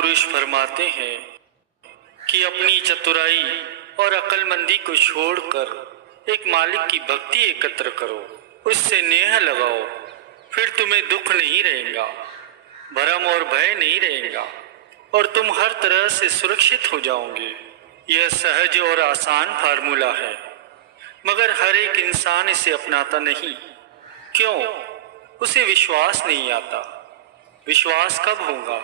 महापुरुष फरमाते हैं कि अपनी चतुराई और अक्लमंदी को छोड़कर एक मालिक की भक्ति एकत्र करो, उससे नेह लगाओ, फिर तुम्हें दुख नहीं रहेगा, भरम और भय नहीं रहेगा और तुम हर तरह से सुरक्षित हो जाओगे। यह सहज और आसान फार्मूला है, मगर हर एक इंसान इसे अपनाता नहीं। क्यों? उसे विश्वास नहीं आता। विश्वास कब होगा?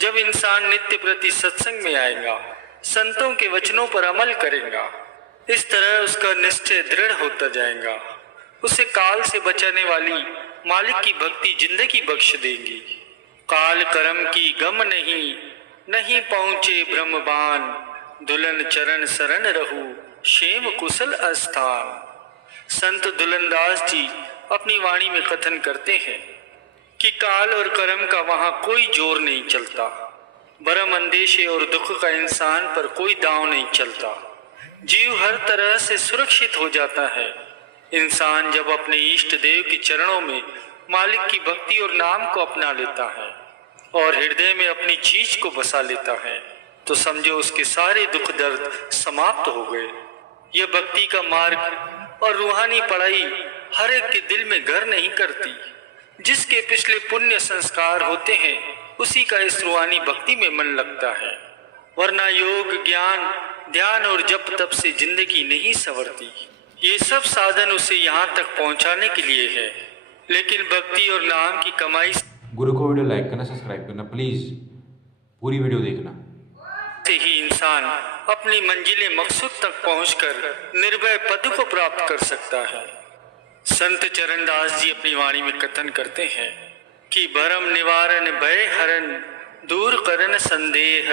जब इंसान नित्य प्रति सत्संग में आएगा, संतों के वचनों पर अमल करेगा। इस तरह उसका निश्चय दृढ़ होता जाएगा। उसे काल से बचाने वाली मालिक की भक्ति जिंदगी बख्श देगी। काल कर्म की गम नहीं, नहीं पहुंचे ब्रह्मबान, दुल्हन चरण शरण रहू, क्षेम कुशल अस्थान। संत दुल्हनदास जी अपनी वाणी में कथन करते हैं कि काल और कर्म का वहां कोई जोर नहीं चलता। भरम, अंदेशे और दुख का इंसान पर कोई दांव नहीं चलता। जीव हर तरह से सुरक्षित हो जाता है। इंसान जब अपने इष्ट देव के चरणों में मालिक की भक्ति और नाम को अपना लेता है और हृदय में अपनी चीज को बसा लेता है, तो समझो उसके सारे दुख दर्द समाप्त हो गए। यह भक्ति का मार्ग और रूहानी पढ़ाई हर एक के दिल में घर नहीं करती। जिसके पिछले पुण्य संस्कार होते हैं, उसी का इस रूहानी भक्ति में मन लगता है, वरना योग, ज्ञान, ध्यान और जप तप से जिंदगी नहीं संवरती। ये सब साधन उसे यहाँ तक पहुँचाने के लिए है, लेकिन भक्ति और नाम की कमाई गुरु को वीडियो लाइक करना, सब्सक्राइब करना, प्लीज पूरी वीडियो देखना से ही इंसान अपनी मंजिले मकसूद तक पहुंचकर निर्भय पद को प्राप्त कर सकता है। संत चरणदास जी अपनी वाणी में कथन करते हैं कि भरम निवारण भय हरण, दूर करन संदेह,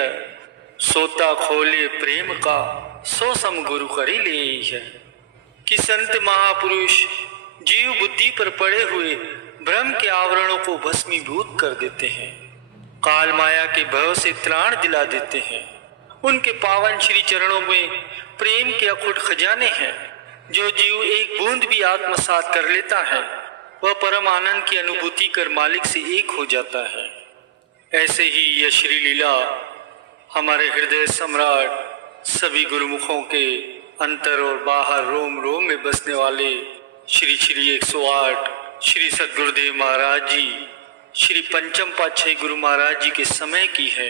सोता खोले प्रेम का, सो सम गुरु करी ले है। कि संत महापुरुष जीव बुद्धि पर पड़े हुए भ्रम के आवरणों को भस्मीभूत कर देते हैं, काल माया के भय से त्राण दिला देते हैं। उनके पावन श्री चरणों में प्रेम के अखुट खजाने हैं। जो जीव एक बूंद भी आत्मसात कर लेता है, वह परम आनंद की अनुभूति कर मालिक से एक हो जाता है। ऐसे ही यह श्री लीला हमारे हृदय सम्राट सभी गुरुमुखों के अंतर और बाहर रोम रोम में बसने वाले श्री श्री 108 श्री सद्गुरुदेव महाराज जी, श्री पंचम पातशाही गुरु महाराज जी के समय की है।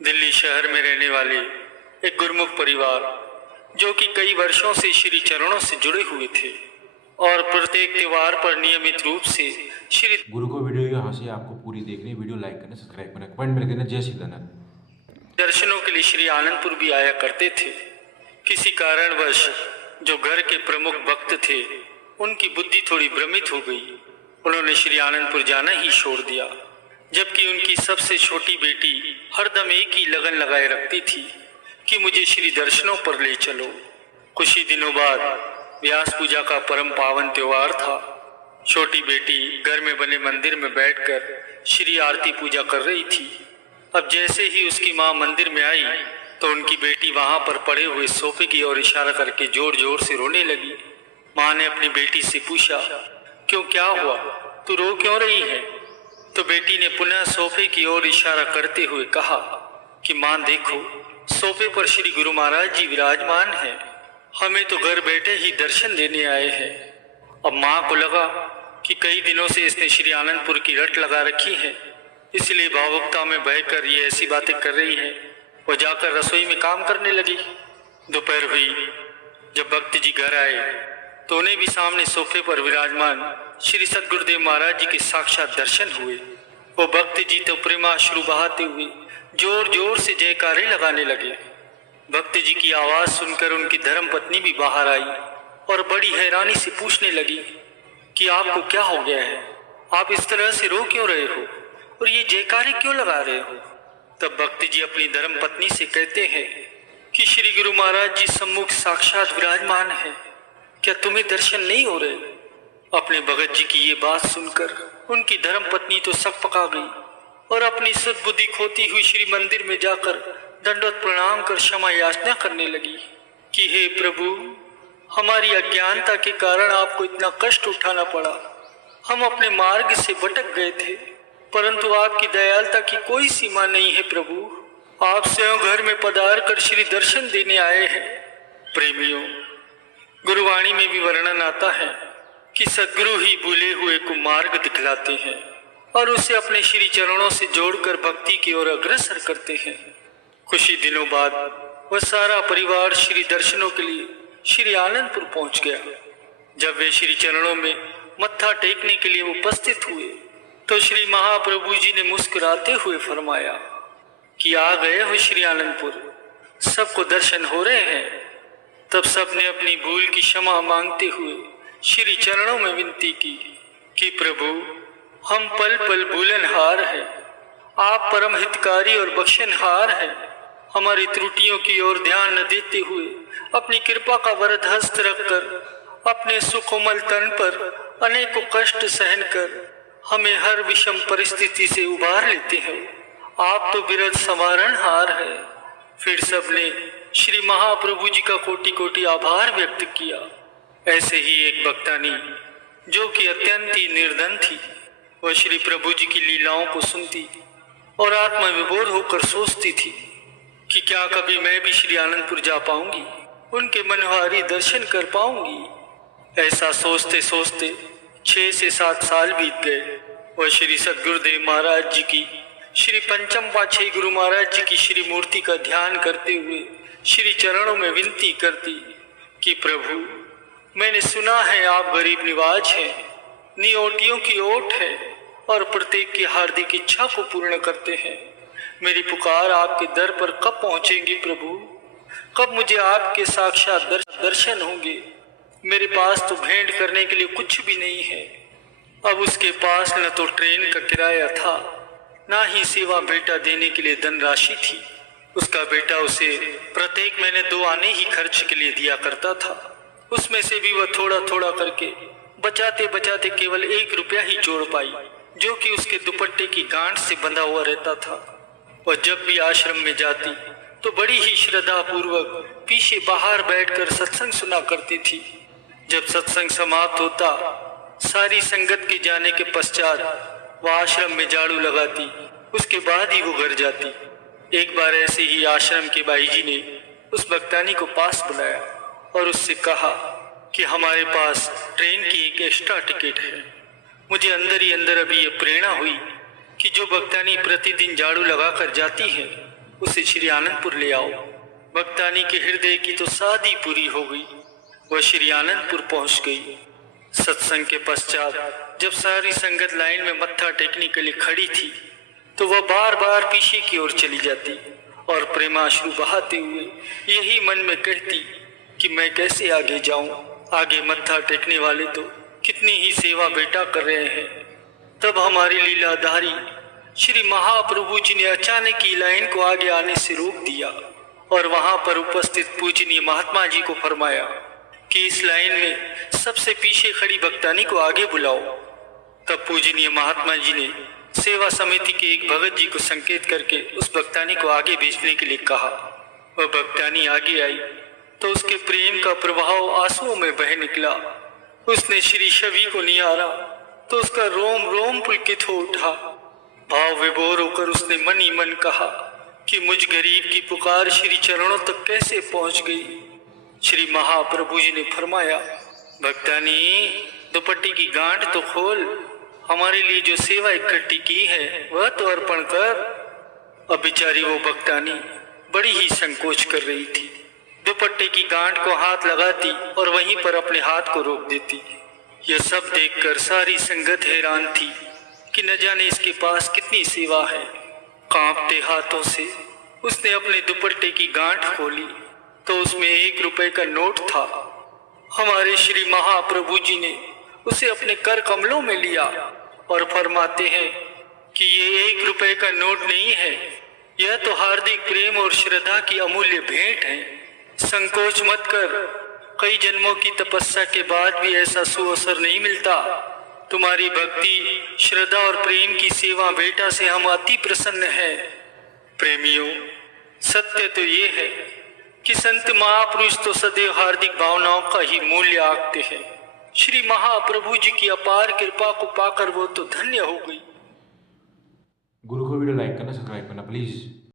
दिल्ली शहर में रहने वाले एक गुरुमुख परिवार, जो कि कई वर्षों से श्री चरणों से जुड़े हुए थे और प्रत्येक त्योहार पर नियमित रूप से श्री गुरु को वीडियो यहाँ से आपको पूरी देखनी, वीडियो लाइक करना, सब्सक्राइब करना, कमेंट में लिख देना जय श्री धन्यवाद। दर्शनों के लिए श्री आनंदपुर भी आया करते थे। किसी कारणवश जो घर के प्रमुख भक्त थे, उनकी बुद्धि थोड़ी भ्रमित हो गई। उन्होंने श्री आनंदपुर जाना ही छोड़ दिया, जबकि उनकी सबसे छोटी बेटी हरदम एक ही लगन लगाए रखती थी कि मुझे श्री दर्शनों पर ले चलो। कुछ ही दिनों बाद व्यास पूजा का परम पावन त्योहार था। छोटी बेटी घर में बने मंदिर में बैठकर श्री आरती पूजा कर रही थी। अब जैसे ही उसकी माँ मंदिर में आई, तो उनकी बेटी वहां पर पड़े हुए सोफे की ओर इशारा करके जोर जोर से रोने लगी। माँ ने अपनी बेटी से पूछा, क्यों, क्या हुआ, तू रो क्यों रही है? तो बेटी ने पुनः सोफे की ओर इशारा करते हुए कहा कि माँ देखो, सोफे पर श्री गुरु महाराज जी विराजमान हैं। हमें तो घर बैठे ही दर्शन देने आए हैं। अब माँ को लगा कि कई दिनों से इसने श्री आनंदपुर की रट लगा रखी है, इसलिए भावुकता में बहकर ये ऐसी बातें कर रही है। वो जाकर रसोई में काम करने लगी। दोपहर हुई। जब भक्त जी घर आए, तो उन्हें भी सामने सोफे पर विराजमान श्री सद्गुरुदेव महाराज जी के साक्षात दर्शन हुए। वो भक्त जी तो प्रेमाश्रु बहाते हुए जोर जोर से जयकारे लगाने लगे। भक्त जी की आवाज सुनकर उनकी धर्म पत्नी भी बाहर आई और बड़ी हैरानी से पूछने लगी कि आपको क्या हो गया है, आप इस तरह से रो क्यों रहे हो और ये जयकारे क्यों लगा रहे हो? तब भक्त जी अपनी धर्म पत्नी से कहते हैं कि श्री गुरु महाराज जी सम्मुख साक्षात विराजमान है, क्या तुम्हें दर्शन नहीं हो रहे? अपने भगत जी की ये बात सुनकर उनकी धर्म पत्नी तो सक पका गई और अपनी सद्बुद्धि खोती हुई श्री मंदिर में जाकर दंडवत प्रणाम कर क्षमा याचना करने लगी कि हे प्रभु, हमारी अज्ञानता के कारण आपको इतना कष्ट उठाना पड़ा। हम अपने मार्ग से भटक गए थे। परंतु आपकी दयालुता की कोई सीमा नहीं है प्रभु। आप स्वयं घर में पधार कर श्री दर्शन देने आए हैं। प्रेमियों, गुरुवाणी में भी वर्णन आता है कि सद्गुरु ही भूले हुए को मार्ग दिखलाते हैं और उसे अपने श्री चरणों से जोड़कर भक्ति की ओर अग्रसर करते हैं। कुछ ही दिनों बाद वह सारा परिवार श्री दर्शनों के लिए श्री आनंदपुर पहुंच गया। जब वे श्री चरणों में मत्था टेकने के लिए उपस्थित हुए तो श्री महाप्रभु जी ने मुस्कुराते हुए फरमाया कि आ गए हो श्री आनंदपुर, सबको दर्शन हो रहे हैं। तब सबने अपनी भूल की क्षमा मांगते हुए श्री चरणों में विनती की कि प्रभु, हम पल पल भूलनहार हैं, आप परम हितकारी और बख्शनहार हैं। हमारी त्रुटियों की ओर ध्यान न देते हुए अपनी कृपा का वरद हस्त रखकर अपने सुकोमल तन पर अनेकों कष्ट सहन कर हमें हर विषम परिस्थिति से उबार लेते हैं। आप तो बिरध संवारणहार है। फिर सबने श्री महाप्रभु जी का कोटि कोटि आभार व्यक्त किया। ऐसे ही एक भक्तानी जो कि अत्यंत ही निर्धन थी, वह श्री प्रभु जी की लीलाओं को सुनती और आत्मा विभोर होकर सोचती थी कि क्या कभी मैं भी श्री आनंदपुर जा पाऊंगी, उनके मनोहारी दर्शन कर पाऊंगी। ऐसा सोचते सोचते 6 से 7 साल बीत गए। वह श्री सद्गुरुदेव महाराज जी की, श्री पंचम पातशाही गुरु महाराज जी की श्री मूर्ति का ध्यान करते हुए श्री चरणों में विनती करती कि प्रभु, मैंने सुना है आप गरीब निवाज हैं, नियोटियों की ओट है और प्रत्येक की हार्दिक इच्छा को पूर्ण करते हैं। मेरी पुकार आपके दर पर कब पहुंचेंगी प्रभु? कब मुझे आपके साक्षात दर्शन होंगे? मेरे पास तो भेंट करने के लिए कुछ भी नहीं है। अब उसके पास न तो ट्रेन का किराया था, ना ही सेवा बेटा देने के लिए धनराशि थी। उसका बेटा उसे प्रत्येक महीने 2 आने ही खर्च के लिए दिया करता था। उसमें से भी वह थोड़ा थोड़ा करके बचाते बचाते केवल 1 रुपया ही जोड़ पाई, जो कि उसके दुपट्टे की गांठ से बंधा हुआ रहता था। वह जब भी आश्रम में जाती तो बड़ी ही श्रद्धा पूर्वक पीछे बाहर बैठकर सत्संग सुना करती थी। जब सत्संग समाप्त होता, सारी संगत के जाने के पश्चात वह आश्रम में झाड़ू लगाती, उसके बाद ही वो घर जाती। एक बार ऐसे ही आश्रम के भाई जी ने उस भक्तानी को पास बुलाया और उससे कहा कि हमारे पास ट्रेन की एक एक्स्ट्रा टिकट है। मुझे अंदर ही अंदर अभी ये प्रेरणा हुई कि जो भक्तानी प्रतिदिन झाड़ू लगाकर जाती है उसे श्री आनंदपुर ले आओ। भक्तानी के हृदय की तो शादी पूरी हो गई। वह श्री आनंदपुर पहुंच गई। सत्संग के पश्चात जब सारी संगत लाइन में मत्था टेकने के लिए खड़ी थी तो वह बार बार पीछे की ओर चली जाती और प्रेमाश्रु बहाते हुए यही मन में कहती कि मैं कैसे आगे जाऊं, आगे मत्था टेकने वाले तो कितनी ही सेवा बेटा कर रहे हैं। तब हमारी लीलाधारी श्री महाप्रभु जी ने अचानक ही लाइन को आगे आने से रोक दिया और वहां पर उपस्थित पूजनीय महात्मा जी को फरमाया कि इस लाइन में सबसे पीछे खड़ी भक्तानी को आगे बुलाओ। तब पूजनीय महात्मा जी ने सेवा समिति के एक भगत जी को संकेत करके उस भक्तानी को आगे भेजने के लिए कहा। वह भक्तानी आगे आई तो उसके प्रेम का प्रभाव आंसुओं में बह निकला। उसने श्री छवि को निहारा तो उसका रोम रोम पुलकित हो उठा। भाव विभोर होकर उसने मन ही मन कहा कि मुझ गरीब की पुकार श्री चरणों तक कैसे पहुंच गई। श्री महाप्रभु जी ने फरमाया, भक्तानी दुपट्टे की गांठ तो खोल, हमारे लिए जो सेवा इकट्ठी की है वह तो अर्पण कर। अब बेचारी वो भक्तानी बड़ी ही संकोच कर रही थी। दुपट्टे की गांठ को हाथ लगाती और वहीं पर अपने हाथ को रोक देती। यह सब देखकर सारी संगत हैरान थी कि न जाने इसके पास कितनी सेवा है। कांपते हाथों से उसने अपने दुपट्टे की गांठ खोली तो उसमें 1 रुपए का नोट था। हमारे श्री महाप्रभु जी ने उसे अपने कर कमलों में लिया और फरमाते हैं कि ये 1 रुपए का नोट नहीं है, यह तो हार्दिक प्रेम और श्रद्धा की अमूल्य भेंट है। संकोच मत कर, कई जन्मों की तपस्या के बाद भी ऐसा सुअवसर नहीं मिलता। तुम्हारी भक्ति, श्रद्धा और प्रेम की सेवा बेटा से हम अति प्रसन्न हैं। प्रेमियों, सत्य तो ये है कि संत महापुरुष तो सदैव हार्दिक भावनाओं का ही मूल्य आंकते हैं। श्री महाप्रभु जी की अपार कृपा को पाकर वो तो धन्य हो गई। गुरु को वीडियो लाइक करना, सब्सक्राइब करना प्लीज़।